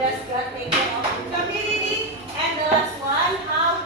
Does God take care of the community? And the last one, how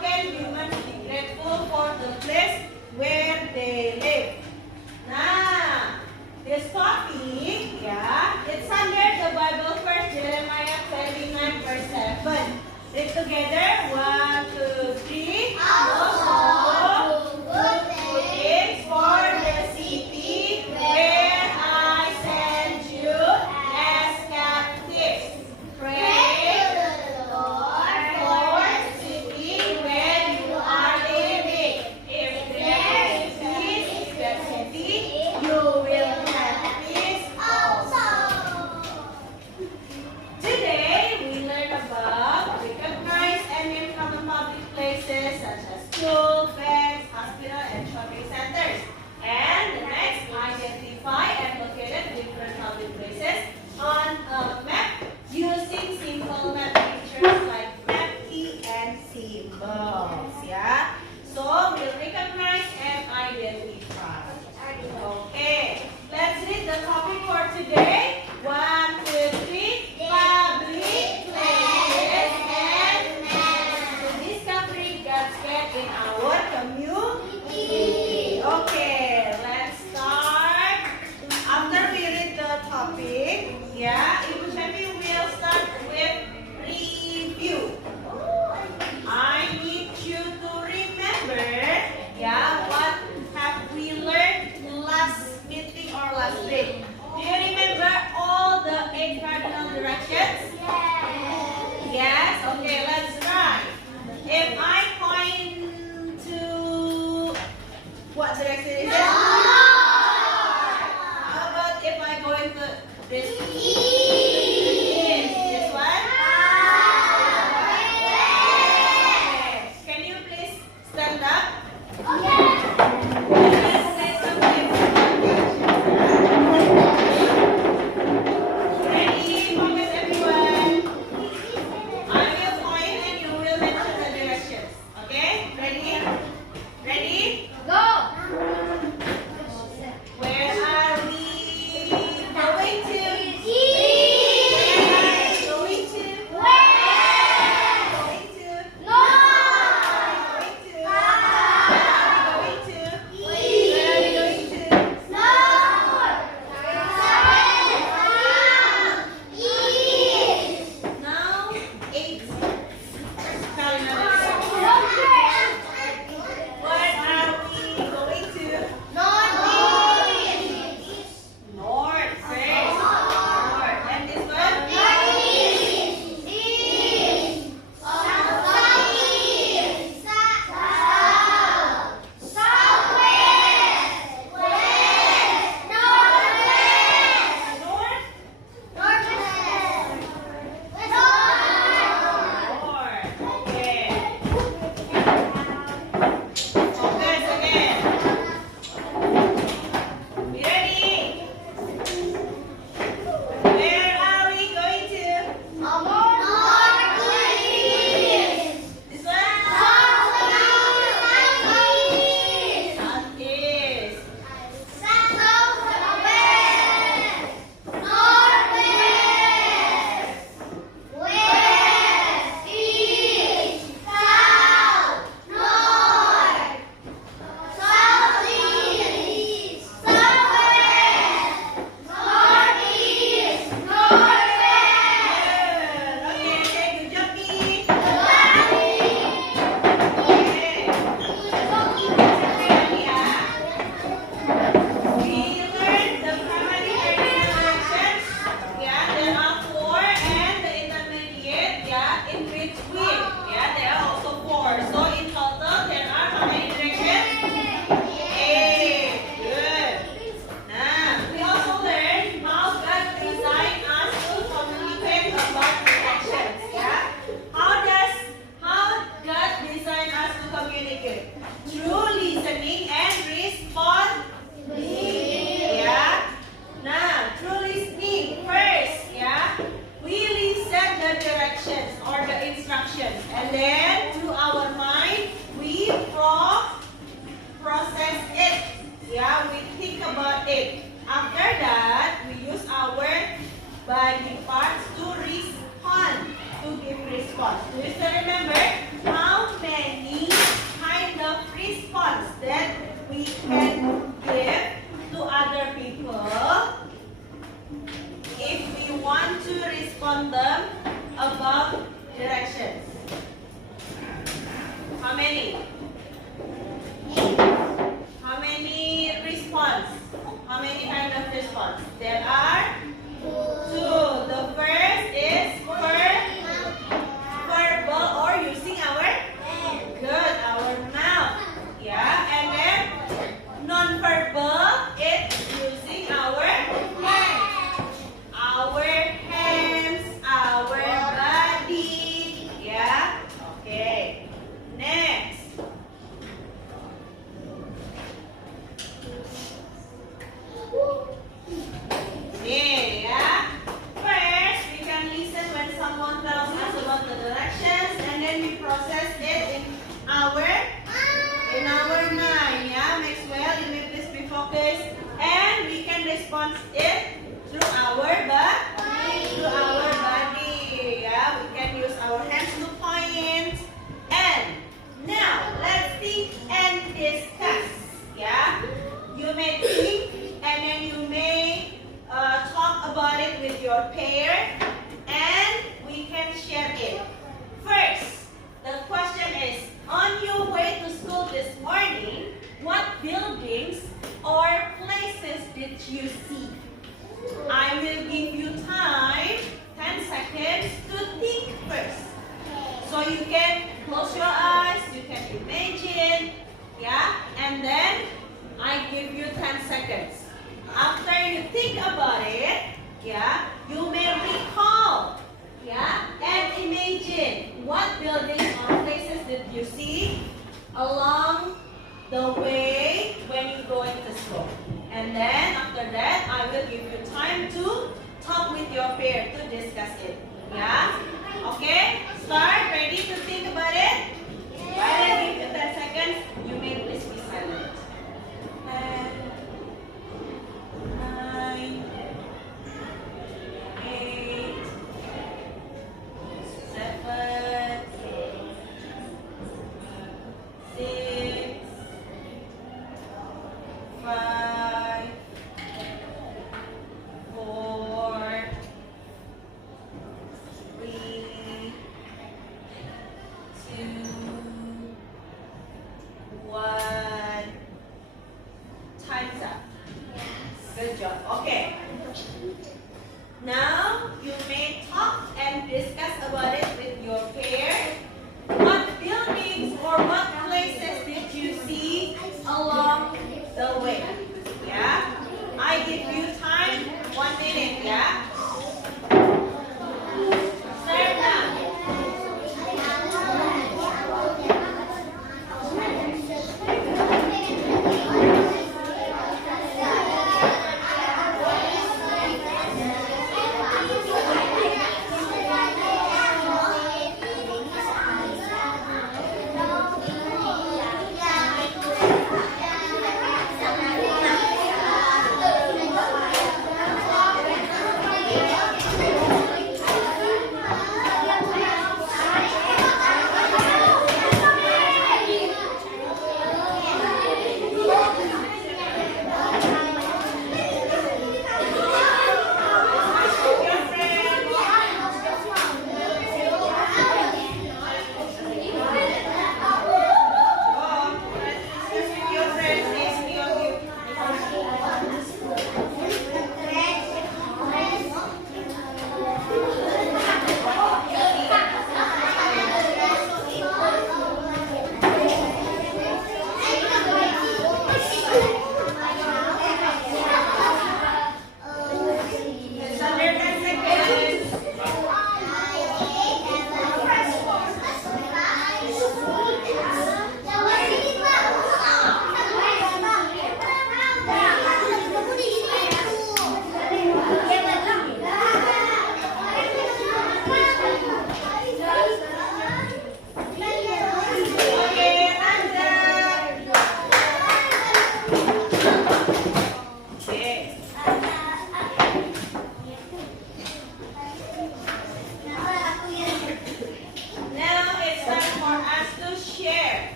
remember how many kind of response that we can give to other people if we want to respond them about directions. How many? How many response? How many kind of response? There are two. The first is verbal or using our mouth. Yeah, and then non-verbal, it's using our hands, our body. Yeah. Okay. Next. Yeah. First, we can listen when someone tells us about the directions, and then we process it in our mind. Yeah, Maxwell, you may please be focused, and we can respond it through our body. Yeah, we can use our hands to point. And now let's think and discuss. Yeah, you may think, and then you may talk about it with your pair, and we can share it. First, the question is, on your way to school this morning, what buildings or places did you see? I will give you time, 10 seconds, to think first. So you can close your eyes, you can imagine, yeah, and then I give you 10 seconds. After you think about it, yeah, you may recall, yeah, and imagine what buildings or places did you see along the way when you go into school. And then after that, I will give you time to talk with your pair to discuss it. Yeah? Okay? Start. Ready to think about it? I will give you 10 seconds. You may please be silent. 10, 9, 8, 7, 6, 5, 4, 3,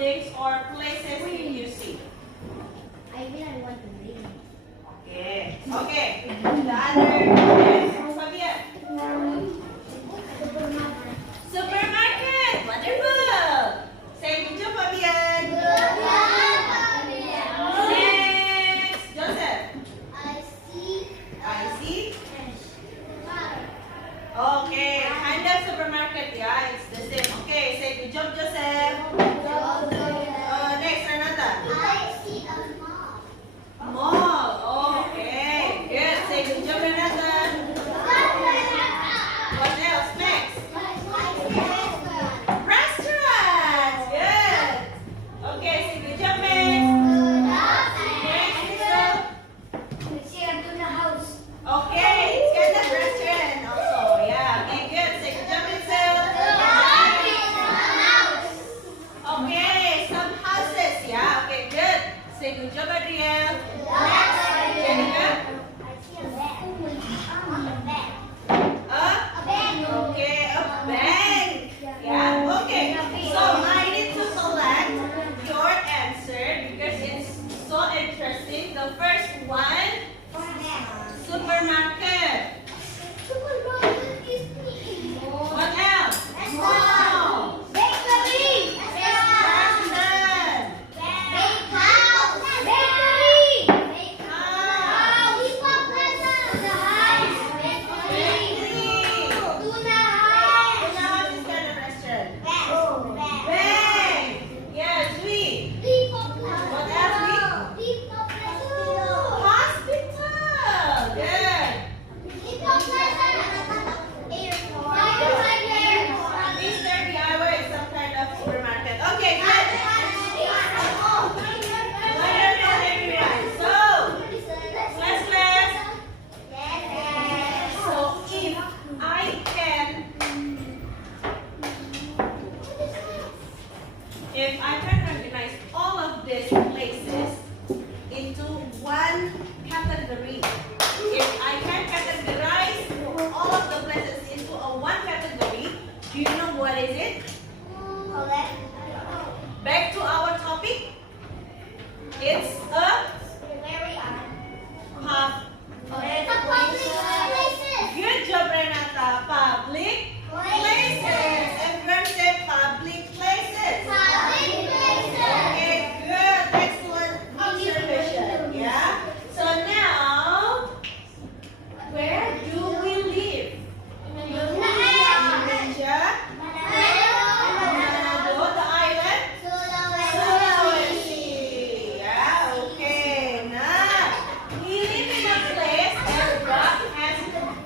buildings or places did you see? I want to read. Okay. Okay. The other is Fabian. Supermarket. Wonderful. Say good job, Fabian. Next, Joseph. I see. Okay. Kind of supermarket. Yeah, it's the same. Okay. Say good job, Joseph. Next, Renata. Mall. Okay. Good. Say good job, Renata. What else? Next. Restaurants. Good. Okay. Say good job, Max. Next, Crystal. Okay. It's kind of restaurant also. Yeah. Okay. Good. Say good job, Crystal. Okay. Some houses. Yeah. Okay. Good. Say good job, Adriel. Next, Jenica. Okay, a bank. Yeah, okay. So I need to select your answer because it's so interesting. The first one, supermarket. What else? Mall. If I can organize all of these places into one category, if I can categorize all of the places into a one category, do you know what is it? Back to our topic. It's a good job, Renata. Public places. Everyone say public places. Okay, good. Excellent observation. Yeah. So now, where do we live? Indonesia. Manado, the island. Sulawesi. Yeah. Okay. Now, we live in a place where God has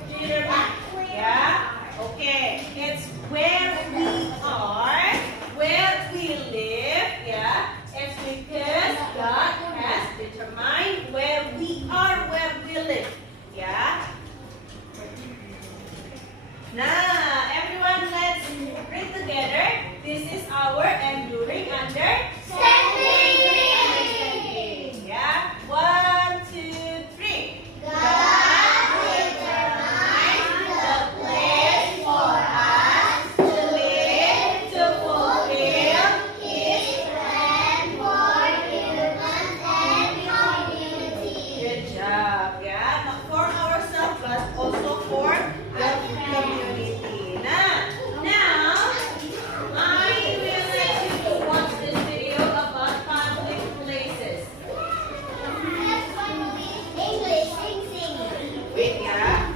treated us. Yeah. Okay. It's where we are, where we live. Yeah. It's because God has determined where we are, where we live. Yeah. Now, everyone, let's read together. This is our enduring understanding. Yeah. 1, 2, 3. God determined the place for us to live to fulfill His plan for humans and community. Good job. Yeah. Not for ourselves, but also for the community. Now, I will let you to watch this video about public places. Wait, yeah.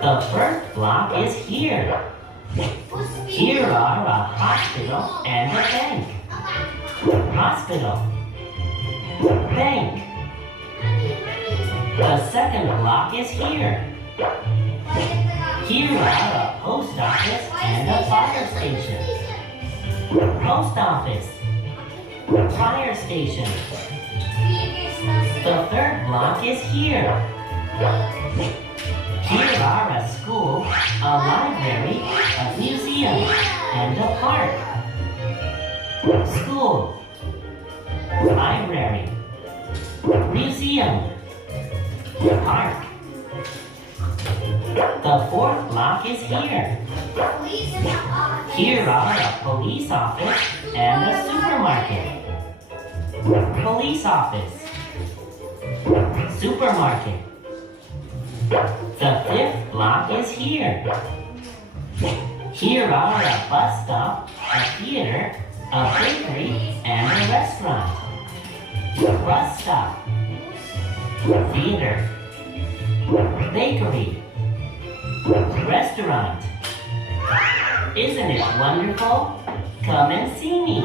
The first block is here. Here are a hospital and a bank. Hospital. Bank. The second block is here. Here are a post office and a fire station. Post office. Fire station. The third block is here. Here are a school, a library, a museum, and a park. School. Library. Museum. Park. The fourth block is here. Here are a police office and a supermarket. Police office. Supermarket. The fifth block is here. Here are a bus stop, a theater, a bakery, and a restaurant. Bus stop. Theater. Bakery. Restaurant. Isn't it wonderful? Come and see me.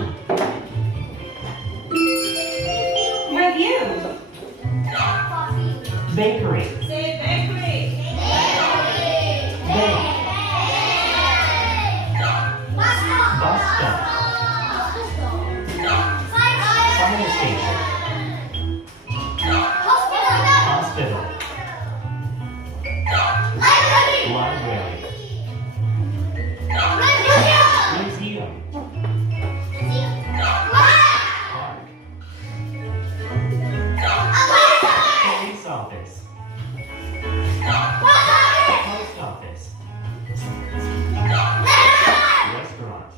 Review. Bakery. Say bakery. Bank. Bus stop. Fire station. Hospital. Library. Museum. Park. Police office. Post office. Restaurant.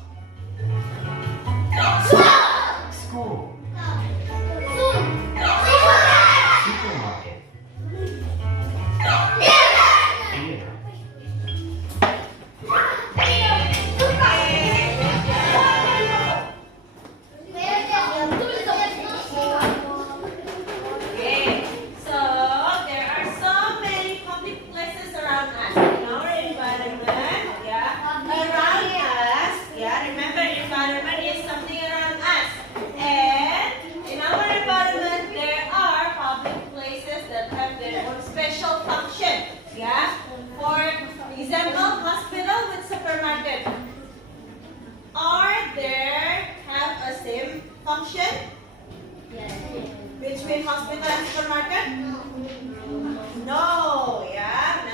School. Supermarket. Theater. Okay, so there are so many public places around us in our environment. Yeah, around us. Yeah, remember environment is something around us. And in our environment, there are public places that have their own special function. Yeah, for example, hospital with supermarket. Are there have a same function between hospital and supermarket? No, yeah,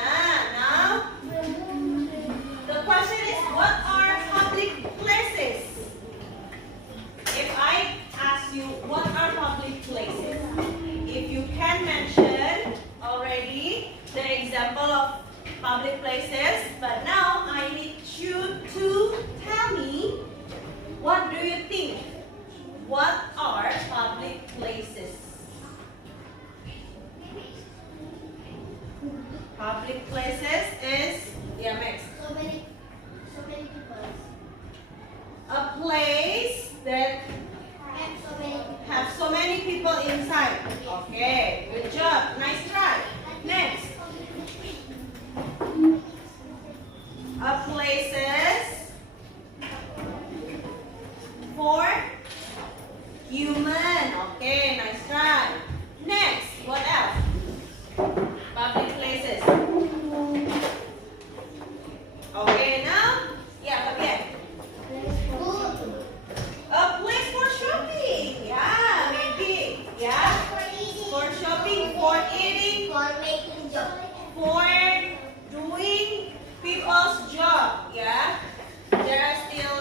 now the question is, what are public places? If I ask you, what are public places? If you can mention already the example of public places, but now I need you to tell me, what do you think? What are public places? Public places is, yeah, next. So many people. A place that have so many people inside. Okay, good job. Nice try. Next. A places for human. Okay, nice try. Next, what else? Public places. Okay, now, yeah, again. A place for shopping. Yeah, maybe. Yeah, for shopping, for eating, for doing people's job. Yeah, there's still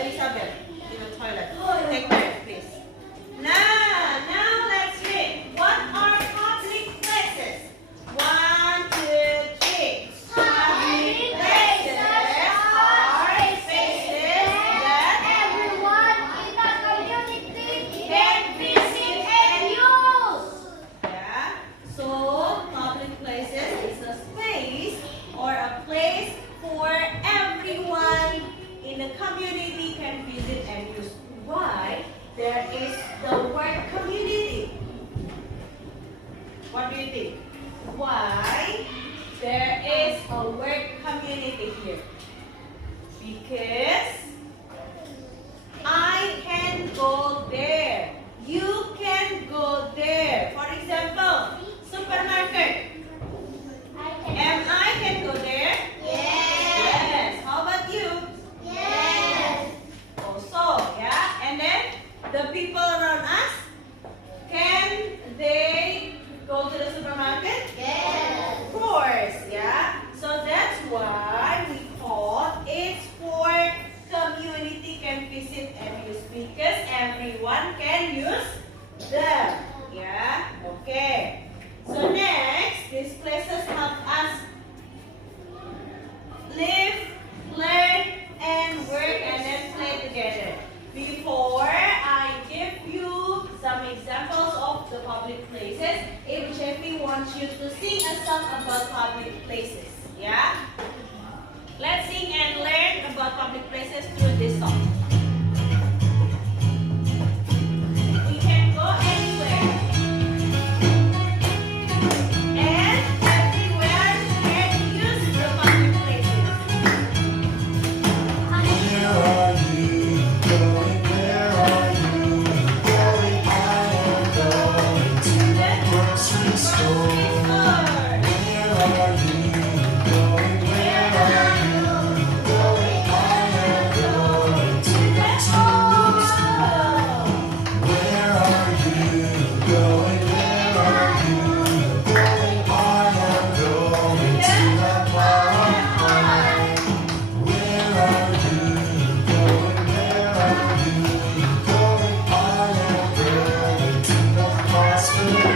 Elizabeth in the toilet. Take care, please. Now let's read. What are public places? 1, 2, 3. Public places are spaces that Everyone in the community can visit and use. Yeah. So public places is a space or a place for everyone in the community can visit and use. Why? There is the word community. What do you think? Why there is a word community here? Because I can go there. You can go there. For example, supermarket. I can go there? Yes. How about you? Also, yeah. And then the people around us, can they go to the supermarket? Of course, yeah. So that's why we thought it's for community can visit and use because everyone can use them. Yeah. Okay. So next, these places help us live, learn, and work, and then play together. Before I give you some examples of the public places, Ibu Chefi wants you to sing a song about public places. Yeah? Let's sing and learn about public places through this song. We can go anywhere. And everywhere can use the public places. Where are you going? Where are you going? I am going to the grocery store. Where are you going? Where are you going? I am going to the toy store. Where are you going? Where are you going? I am going to the park. Where are you going? Where are you going? I am going to the hospital.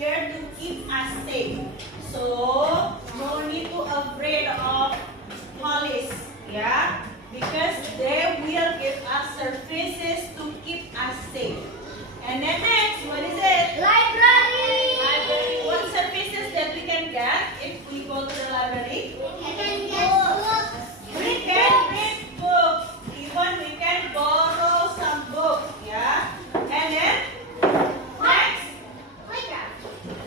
here to keep us safe. So, no need to afraid of police. Yeah? Because they will give us services to keep us safe. And then next, what is it? Library. Library. What services that we can get if we go to the library? You can get books. We can read books. Even we can borrow some books. Yeah? And then, next, Playground.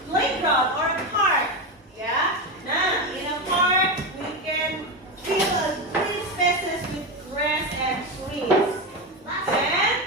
playground or park. Yeah? Now, in a park, we can fill green spaces with grass and trees. And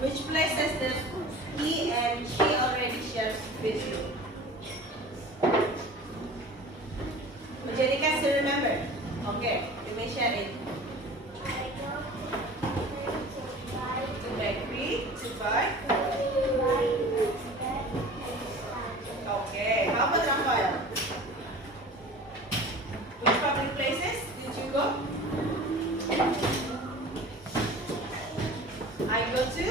which places that he and she already shared with you. Jenny can still remember. Okay, you may share it. To bakery, to buy. Okay, how about Rafael? Which public places did you go? I go to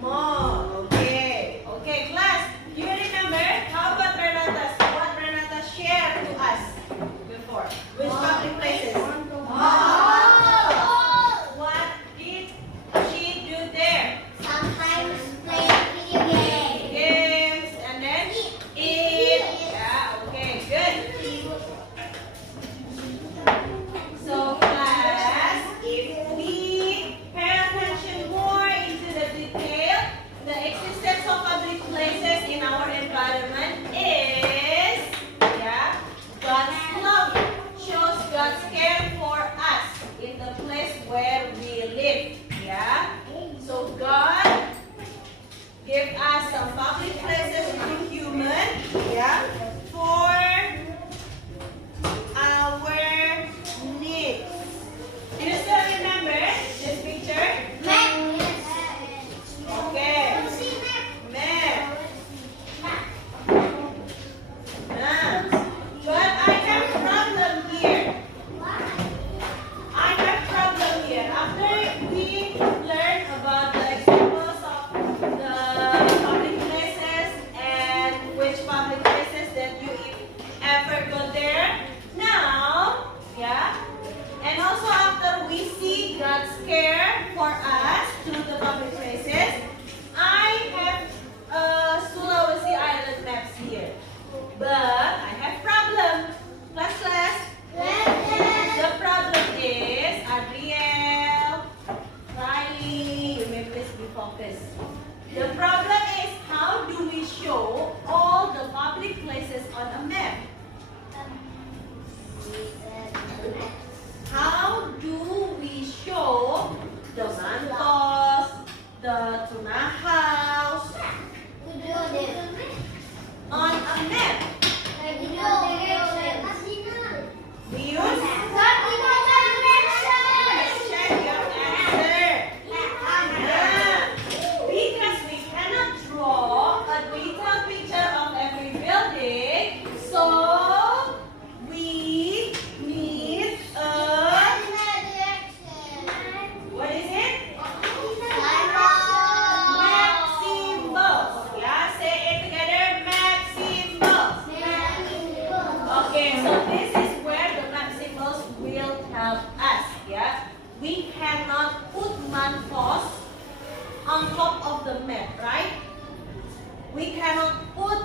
mall. Okay. Okay, class. You remember? How about Renata's? What Renata shared to us before? Which public places? Mall. What did she do there? Sometimes play video games. Games and then eat. Yeah. Okay. Good. So class, if we pay attention more into the detail, the existence of public places in our environment is, yeah, God's love. Shows God's care for us in the place where we live. Yeah. So God gave us some public places to human, yeah, for our needs. Do you still remember this picture? Okay. Map. But I have problem here. I have problem here. After we learn about the examples of the public places and which public places that you ever go there. Now, yeah. And also after we see God's care for us through the public places, I have Sulawesi Island maps here. But I have problem. Class. The problem is, Adriel, Riley, you may please be focused. The problem is, how do we show all the public places on a map? How do we show the Mantos, the Tuna House on a map? We use check your answer. Because we cannot draw a detailed picture of every building, so we need a, what is it? Map symbols. Yeah, say it together. Map symbols. Okay, so this is where the map symbols will help us. Yeah, we cannot put Mantos on top of the map, right? We cannot put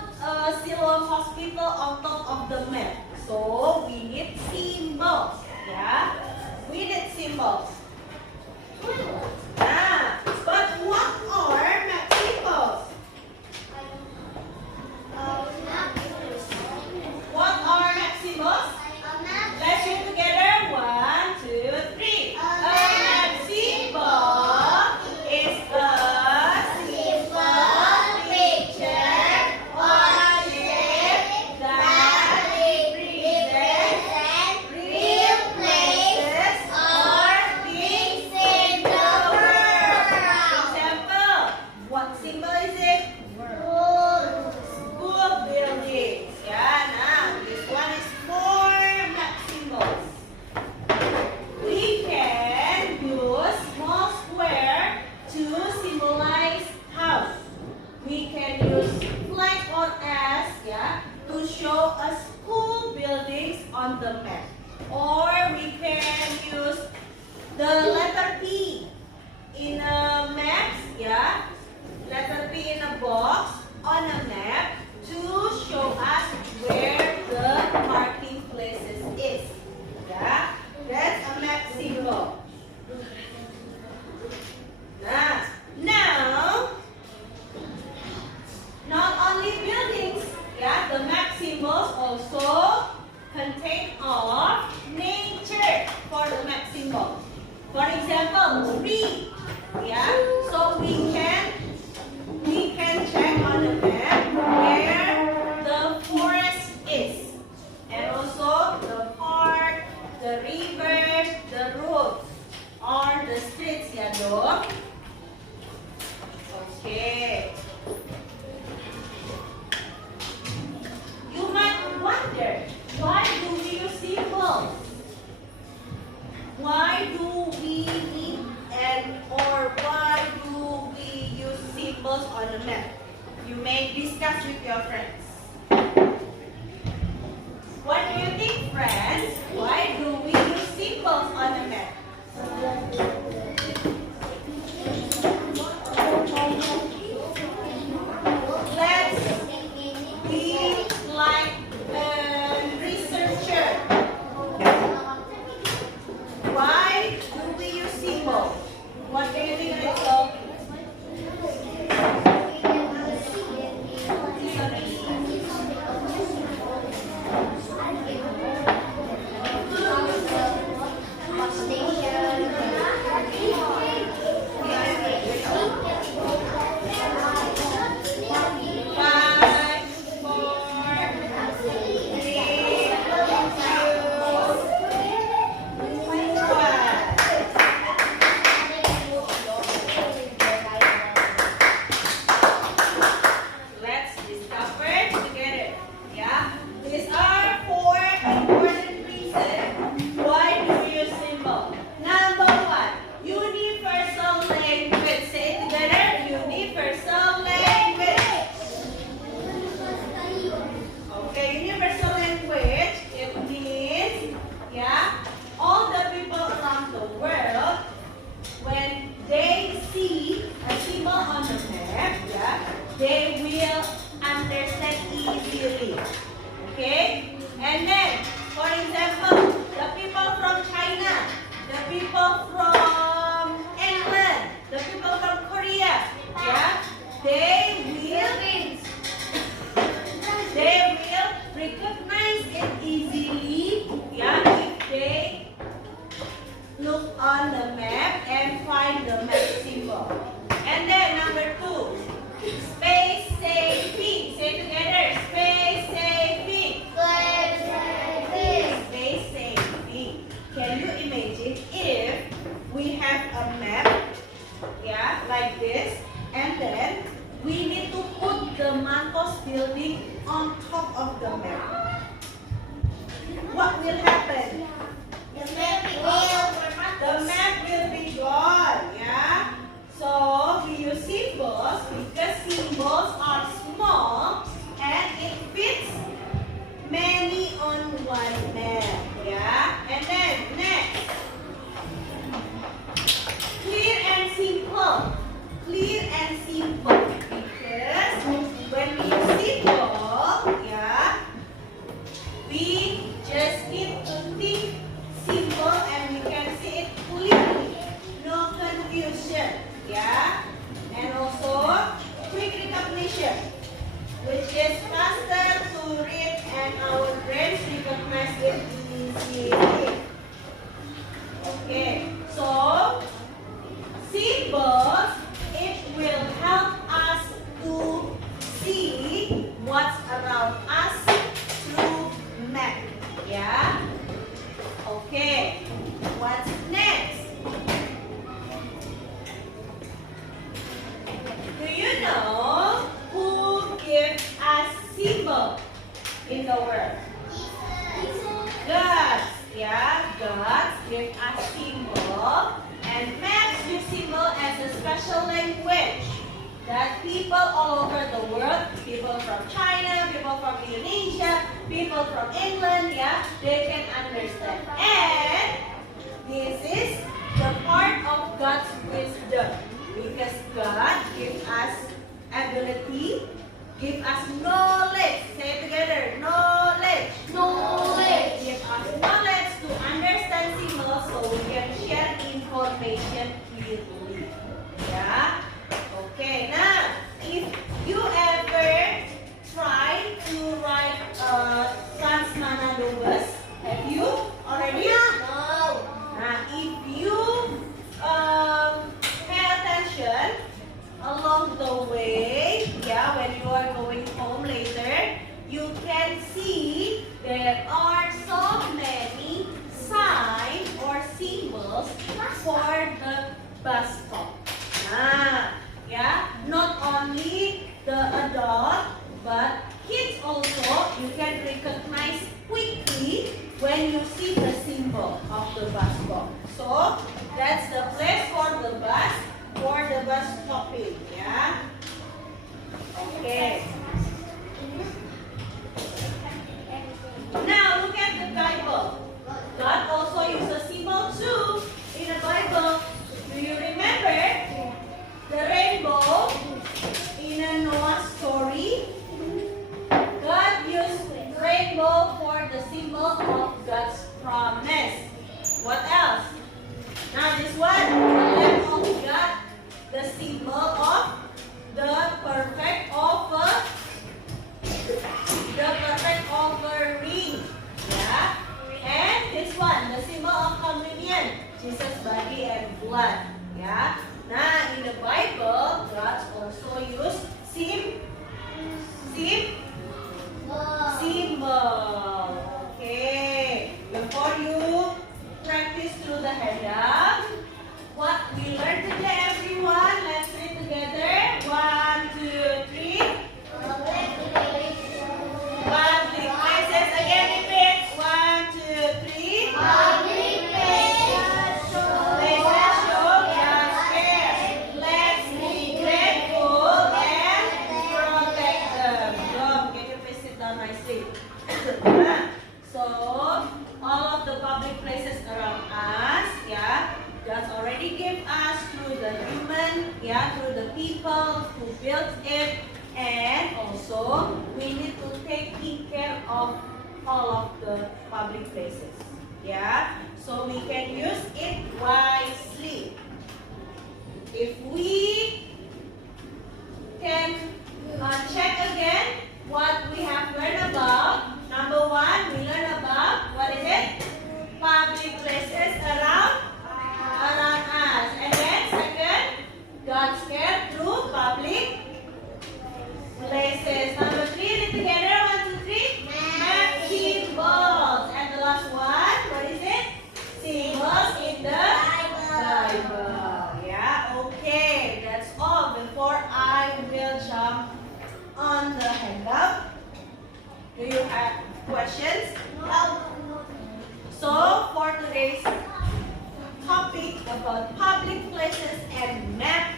Siloam Hospital on top of the map. So we need symbols. Yeah, we need symbols. But what are map symbols? What are map symbols? Let's read together. 1, 2, 3. A map symbol is a simple picture or shape that represents real places or things in the world. Example, what symbol is it? School buildings. Yeah, now this one is 4 map symbols. We can use small square to symbolize house. We can use flag or S, yeah, to show a school buildings on the map. Or we can use the letter P in a map, yeah, letter P in a box on a map to show us where the marking places is. Yeah, that's a map symbol. Now, not only buildings, yeah, the map symbols also contain of nature for the map symbol. For example, tree. Yeah, so Okay. You might wonder, why do we use symbols? Why do we need or why do we use symbols on a map? You may discuss with your friends. What do you think, friends? Why do we use symbols on a map? Let's be like a researcher. Why do we use symbols? What do you think, Rachel? Five, four, three, two, one. Let's discover together. Yeah, these are 4 important reasons why do we use symbol. Number 1, universal language. Say it together. Universal language. Okay, universal language. It means, yeah, all the people around the world, when they see a symbol on the map, yeah, they will understand easily. Okay? And then, for example, the people from China, the people from England, the people from Korea, yeah, they will recognize it easily, yeah, if they look on the map and find the map symbol. And then number 2, space saving. Say together, space saving. Space saving. Can you imagine if we have a map, yeah, like this, and then we need to put the Marcos building on top of the map? What will happen? The map will be gone, yeah? So we use symbols because symbols are small and it fits many on one map, yeah? And then next, clear and simple. Clear and simple because when we use symbol, yeah, we just need to think simple and we can see it clearly. No confusion. Yeah. And also quick recognition, which is faster to read and our brains recognize it easily. Okay. So symbols, it will help us to see what's around us through map. Yeah. Okay, what's next? Do you know who gives us symbol in the world? Gods, yeah, gods give us symbol, and maps use symbol as a special language that people all over the world, people from China, people from Indonesia, people from England, yeah, they can understand. And this is the part of God's wisdom, because God gives us ability, give us knowledge. Say it together, knowledge. Give us knowledge to understand symbols so we can share information clearly. Yeah. Okay, now, if you ever try to write Trans-Manado bus, have you already? No. Now, if you pay grass topping. Yeah. Okay. Now look at the Bible. God also used a symbol too in the Bible. Do you remember the rainbow in a Noah's story? God used rainbow for the symbol of God's promise. What else? Now this one, left of God, the symbol of the perfect offer. The perfect offering. Yeah. And this one, the symbol of communion. Jesus' body and blood. Yeah. Now in the Bible, God also used symbol. Okay. Before you practice through the handout, what we learned today, everyone, let's read together. 1, 2, 3. Public places. Again, repeat. 1, 2, 3. Places show God's care. Let's be grateful and protect them. Go. Can you please sit down nicely? So, all of the public places around us, yeah, God's already gave us through the human, yeah, through the people who built it, and also we need to take care of all of the public places, yeah, so we can use it wisely. If we can check again what we have learned about. Number 1, we learned about, what is it? Public places around us. And then second, God's care through public places. Number 3, read together. 1, 2, 3. Map symbols. And the last one, what is it? Symbols in the Bible. Yeah, okay. That's all. Before I will jump on the handout, do you have questions? So, for today's topic about public places and map,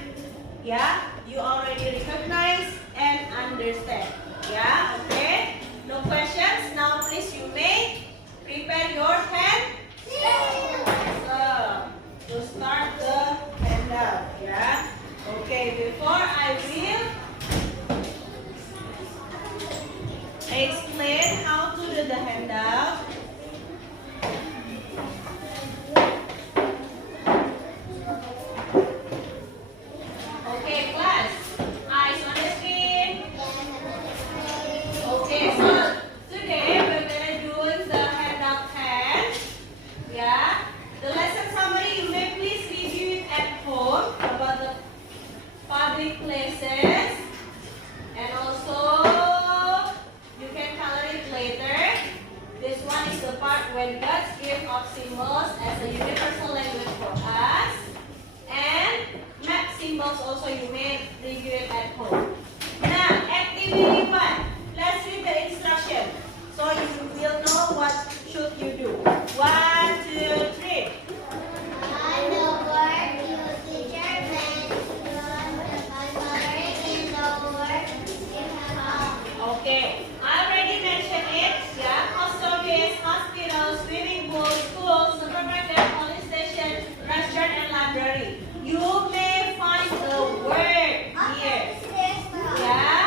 yeah, you already recognize and understand. Yeah, okay? No questions? Now, please, you may prepare your pen. So, to start the handout, yeah? Okay, before I will explain how to do the handout. Okay, class. Eyes on the screen. Okay, so today we're gonna do the handout 10. Yeah. The lesson summary, you may please review it at home about the public places, and also you can color it later. This one is the part when God's gift of symbols as a universal language for us. And map symbols also, you may review it at home. Now, activity 1. Let's read the instruction so you will know what should you do. 1, 2, 3. On the word, use teacher pen to color in the word in the house. Okay, I already mentioned it. Yeah, post office, hospitals, swimming pools, schools, supermarket, police station, restaurant, and library. You may find the word here. Yeah.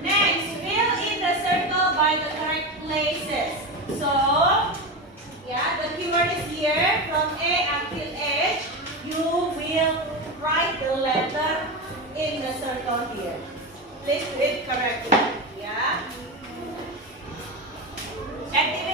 Next, fill in the circle by the correct places. So, yeah, the keyword is here from A until H. You will write the letter in the circle here. Please do it correctly. Yeah. Activity